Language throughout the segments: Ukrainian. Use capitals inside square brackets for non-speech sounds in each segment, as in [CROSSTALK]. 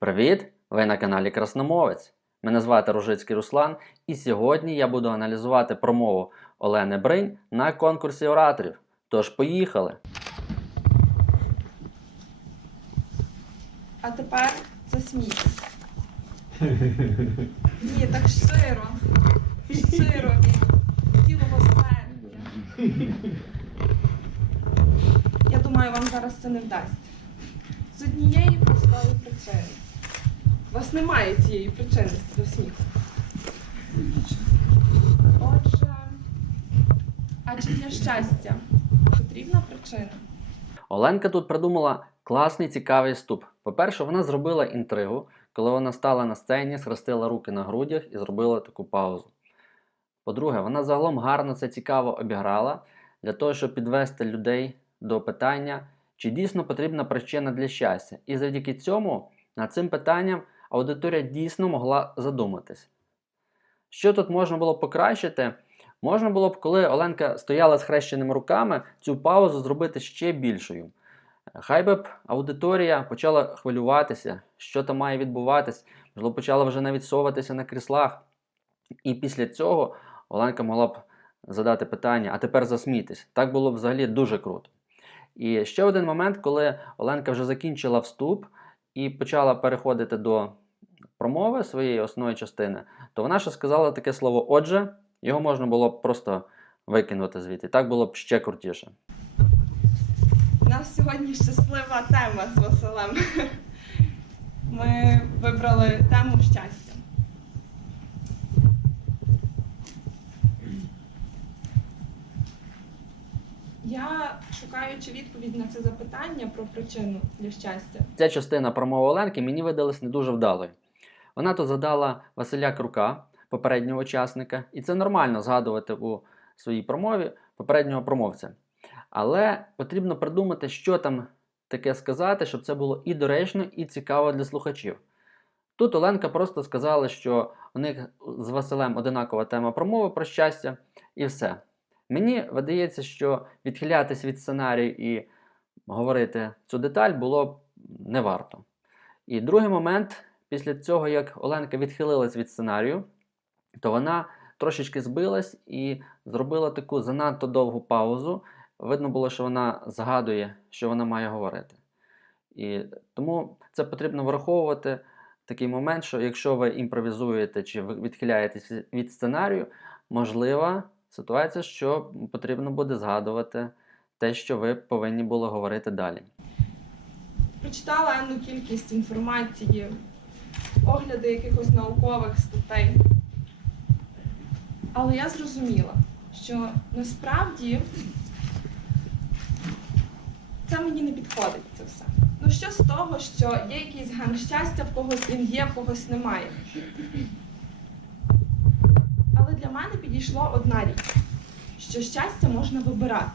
Привіт! Ви на каналі Красномовець. Мене звати Ружицький Руслан, і сьогодні я буду аналізувати промову Олени Бринь на конкурсі ораторів. Тож поїхали! А тепер засмійтесь. Ні, так щиро. Щиро від цілого серця. Я думаю, вам зараз це не вдасться. З однієї простої причини. У вас немає цієї причини до сміху. Отже, а чи для щастя потрібна причина? Оленка тут придумала класний цікавий вступ. По-перше, вона зробила інтригу, коли вона стала на сцені, схрестила руки на грудях і зробила таку паузу. По-друге, вона загалом гарно це цікаво обіграла для того, щоб підвести людей до питання, чи дійсно потрібна причина для щастя. І завдяки цьому над цим питанням аудиторія дійсно могла задуматись. Що тут можна було покращити? Можна було б, коли Оленка стояла з хрещеними руками, цю паузу зробити ще більшою. Хай би б аудиторія почала хвилюватися, що там має відбуватись, можливо, почала вже навіть соватися на кріслах. І після цього Оленка могла б задати питання, а тепер засмійтесь. Так було б взагалі дуже круто. І ще один момент, коли Оленка вже закінчила вступ і почала переходити до промови своєї основної частини, то вона ще сказала таке слово отже, його можна було б просто викинути звідти. Так було б ще крутіше. У нас сьогодні щаслива тема з Василем. [LAUGHS] Ми вибрали тему щастя. Я, шукаючи відповідь на це запитання про причину для щастя, Ця частина промови Оленки мені видалась не дуже вдалою. Вона тут задала Василя Крука, попереднього учасника, і це нормально згадувати у своїй промові попереднього промовця. Але потрібно придумати, що там таке сказати, щоб це було і доречно, і цікаво для слухачів. Тут Оленка просто сказала, що у них з Василем одинакова тема промови про щастя, і все. Мені видається, що відхилятись від сценарію і говорити цю деталь було б не варто. І другий момент, після цього, як Оленка відхилилась від сценарію, то вона трошечки збилась і зробила таку занадто довгу паузу. Видно було, що вона згадує, що вона має говорити. І тому це потрібно враховувати такий момент, що якщо ви імпровізуєте чи відхиляєтесь від сценарію, можлива ситуація, що потрібно буде згадувати те, що ви повинні були говорити далі. прочитала енну кількість інформації, огляди якихось наукових статей. Але я зрозуміла, що насправді це мені не підходить це все. Ну що з того, що є якийсь ген щастя, в когось він є, в когось немає. Але для мене підійшла одна річ, що щастя можна вибирати.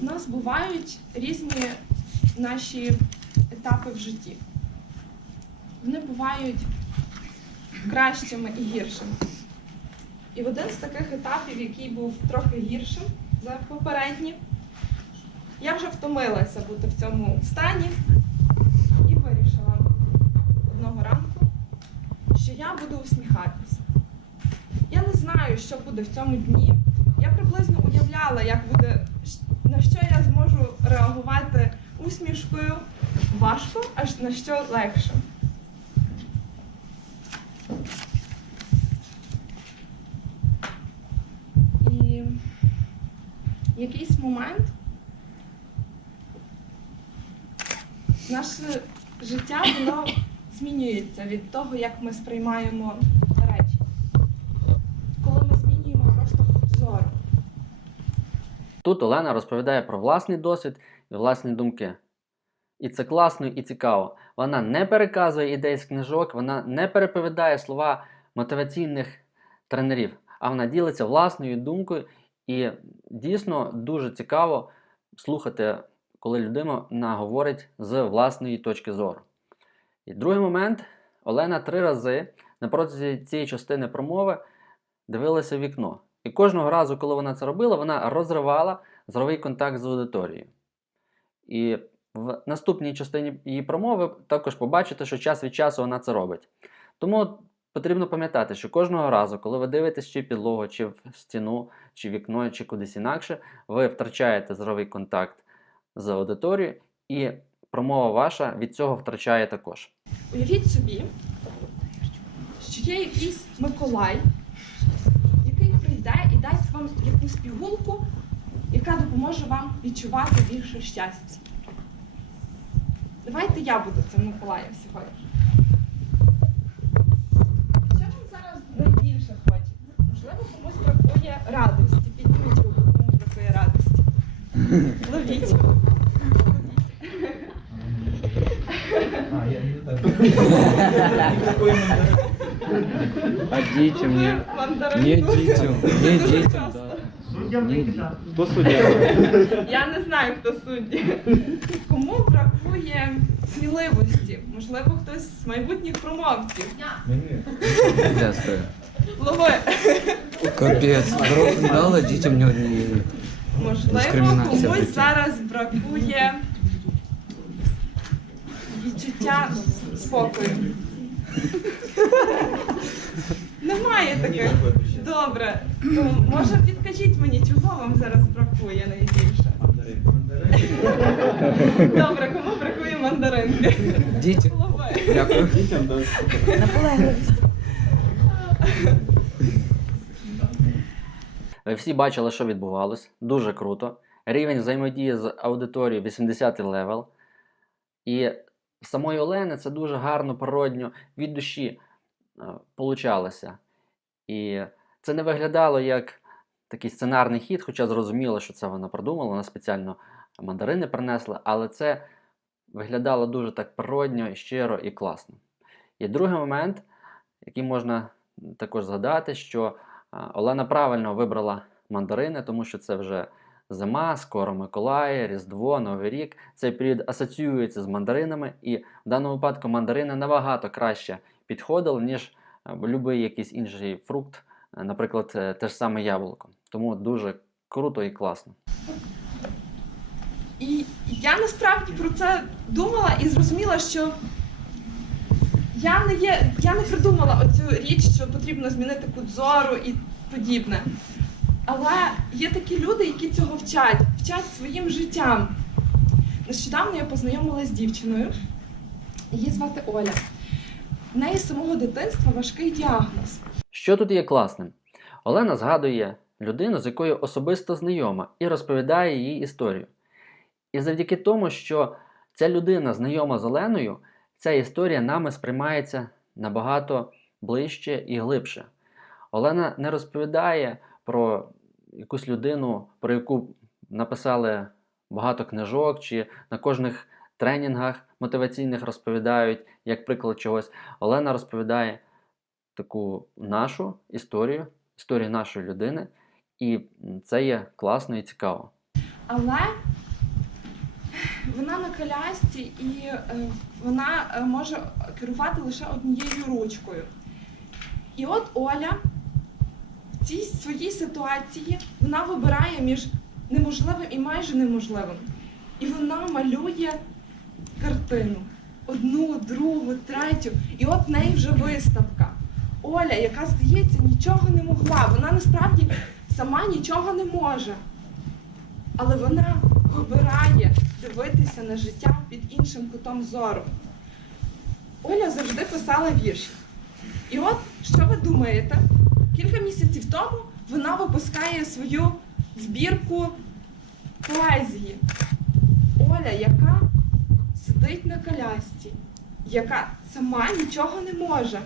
У нас бувають різні наші етапи в житті. Вони бувають кращими і гіршими. І один з таких етапів, який був трохи гіршим за попередні, я вже втомилася бути в цьому стані і вирішила одного ранку, що я буду усміхатися. Я не знаю, що буде в цьому дні. Я приблизно уявляла, як буде, на що я зможу реагувати усмішкою важко, аж на що легше. І якийсь момент наше життя воно змінюється від того, як ми сприймаємо Тут Олена розповідає про власний досвід і власні думки. І це класно і цікаво. Вона не переказує ідей з книжок, вона не переповідає слова мотиваційних тренерів, а вона ділиться власною думкою. І дійсно дуже цікаво слухати, коли людина говорить з власної точки зору. І другий момент, Олена три рази на протязі цієї частини промови дивилася в вікно. І кожного разу, коли вона це робила, вона розривала зровий контакт з аудиторією. І в наступній частині її промови також побачите, що час від часу вона це робить. Тому потрібно пам'ятати, що кожного разу, коли ви дивитесь чи підлогу, чи в стіну, чи вікно, чи кудись інакше, ви втрачаєте зровий контакт з аудиторією, і промова ваша від цього втрачає також. Уявіть собі, що є якийсь Миколай, дасть вам якусь пігулку, яка допоможе вам відчувати більше щастя. Давайте я буду цим Миколаєм сьогодні. Що вам зараз найбільше хочеться? Можливо, комусь бракує радості. Підніміть руку, кому бракує радості. Ловіть. А, я не так. А детям не, не детям, не детям, да. Кто судья? Я не знаю, хто судді. Кому бракує сміливості? Можливо, хтось з майбутніх промовців. Мені. Нельзя стоять. Лови. Капец, вдруг дала детям не, не... Можливо, Дискримінація комусь таки. зараз бракує відчуття спокою. Немає таких. Добре. То, може, підкажіть мені, чого вам зараз бракує найбільше? Добре, кому бракує мандаринки? Лови. Дякую. Ви всі бачили, що відбувалось. Дуже круто. Рівень взаємодії з аудиторією 80 левел. І самої Олени це дуже гарно, природньо, від душі е, получалося. І це не виглядало як такий сценарний хід, хоча зрозуміло, що це вона продумала, вона спеціально мандарини принесла, але це виглядало дуже так природньо, щиро і класно. І другий момент, який можна також згадати, що Олена правильно вибрала мандарини, тому що це вже зима, скоро Миколай, Різдво, Новий рік. Цей період асоціюється з мандаринами, і в даному випадку мандарини набагато краще підходили, ніж будь-який якийсь інший фрукт, е, наприклад, е, те ж саме яблуко. Тому дуже круто і класно. І я насправді про це думала і зрозуміла, що я не є, я не придумала оцю річ, що потрібно змінити кут зору і подібне. Але є такі люди, які цього вчать, вчать своїм життям. Нещодавно я познайомилася з дівчиною, її звати Оля. В неї з самого дитинства важкий діагноз. Що тут є класним? Олена згадує людину, з якою особисто знайома, і розповідає її історію. І завдяки тому, що ця людина знайома з Оленою, ця історія нами сприймається набагато ближче і глибше. Олена не розповідає про якусь людину, про яку написали багато книжок, чи на кожних тренінгах мотиваційних розповідають як приклад чогось. Олена розповідає таку нашу історію, історію нашої людини, і це є класно і цікаво. Але вона на колясці і е, вона е, може керувати лише однією ручкою. І от Оля в цій своїй ситуації вона вибирає між неможливим і майже неможливим. І вона малює картину. Одну, другу, третю. І от в неї вже виставка. Оля, яка, здається, нічого не могла. Вона насправді сама нічого не може. Але вона вибирає дивитися на життя під іншим кутом зору. Оля завжди писала вірші. І от, що ви думаєте? Кілька місяців тому вона випускає свою збірку поезії. Оля, яка сидить на колясці, яка сама нічого не може.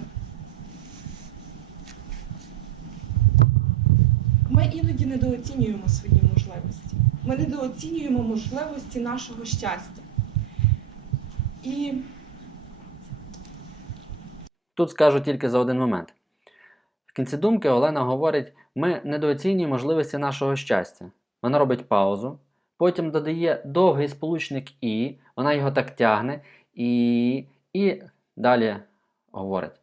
Ми іноді недооцінюємо свої можливості. Ми недооцінюємо можливості нашого щастя. І Тут скажу тільки за один момент. В кінці думки Олена говорить: ми недооцінюємо можливості нашого щастя. Вона робить паузу, потім додає довгий сполучник І, вона його так тягне, і, і далі говорить.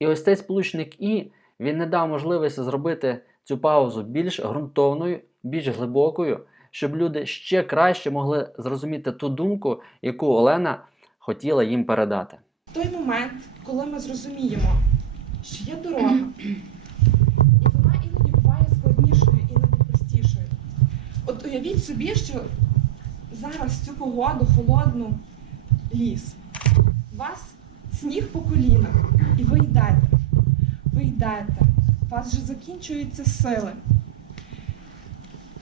І ось цей сполучник І він не дав можливості зробити цю паузу більш ґрунтовною, більш глибокою, щоб люди ще краще могли зрозуміти ту думку, яку Олена хотіла їм передати. В той момент, коли ми зрозуміємо, що є дорога, і вона іноді буває складнішою, іноді простішою. От уявіть собі, що зараз цю погоду холодну ліс. У вас сніг по колінах, і ви йдете. Ви йдете. У вас вже закінчуються сили.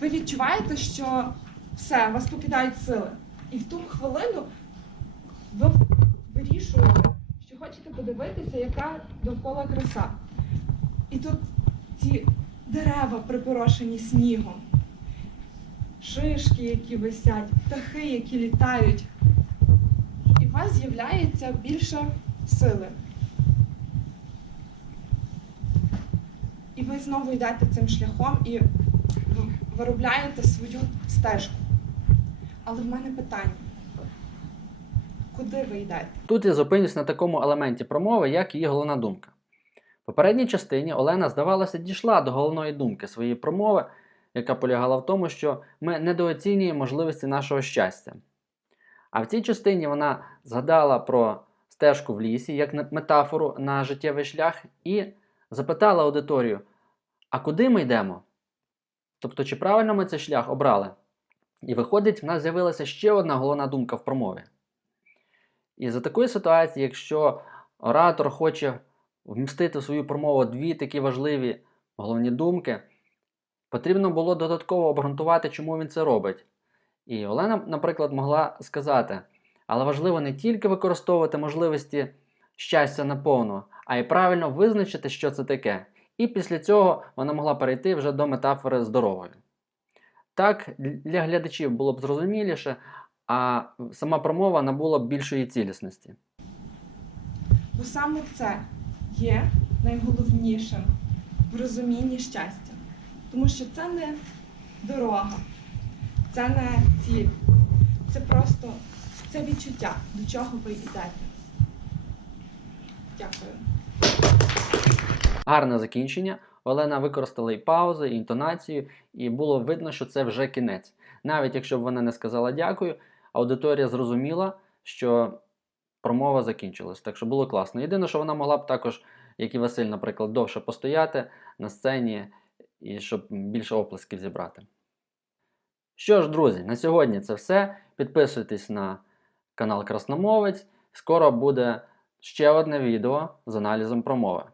Ви відчуваєте, що все, вас покидають сили. І в ту хвилину ви вирішуєте, що хочете подивитися, яка довкола краса. І тут ці дерева припорошені снігом, шишки, які висять, птахи, які літають. І у вас з'являється більше сили. І ви знову йдете цим шляхом і виробляєте свою стежку. Але в мене питання: куди ви йдете? Тут я зупинюсь на такому елементі промови, як її головна думка. В попередній частині Олена, здавалося, дійшла до головної думки своєї промови, яка полягала в тому, що ми недооцінюємо можливості нашого щастя. А в цій частині вона згадала про стежку в лісі як метафору на життєвий шлях і запитала аудиторію: а куди ми йдемо? Тобто, чи правильно ми цей шлях обрали? І виходить, в нас з'явилася ще одна головна думка в промові. І за такої ситуації, якщо оратор хоче вмістити в свою промову дві такі важливі головні думки, потрібно було додатково обґрунтувати, чому він це робить. І Олена, наприклад, могла сказати: але важливо не тільки використовувати можливості щастя наповну, а й правильно визначити, що це таке. І після цього вона могла перейти вже до метафори з дорогою. Так, для глядачів було б зрозуміліше, а сама промова набула б більшої цілісності. Бо саме це є найголовнішим в розумінні щастя. Тому що це не дорога, це не ціль, це просто це відчуття, до чого ви йдете. Дякую. Гарне закінчення. Олена використала і паузи, і інтонацію, і було видно, що це вже кінець. Навіть якщо б вона не сказала дякую, аудиторія зрозуміла, що промова закінчилась. Так що було класно. Єдине, що вона могла б також, як і Василь, наприклад, довше постояти на сцені, і щоб більше оплесків зібрати. Що ж, друзі, на сьогодні це все. Підписуйтесь на канал Красномовець. Скоро буде ще одне відео з аналізом промови.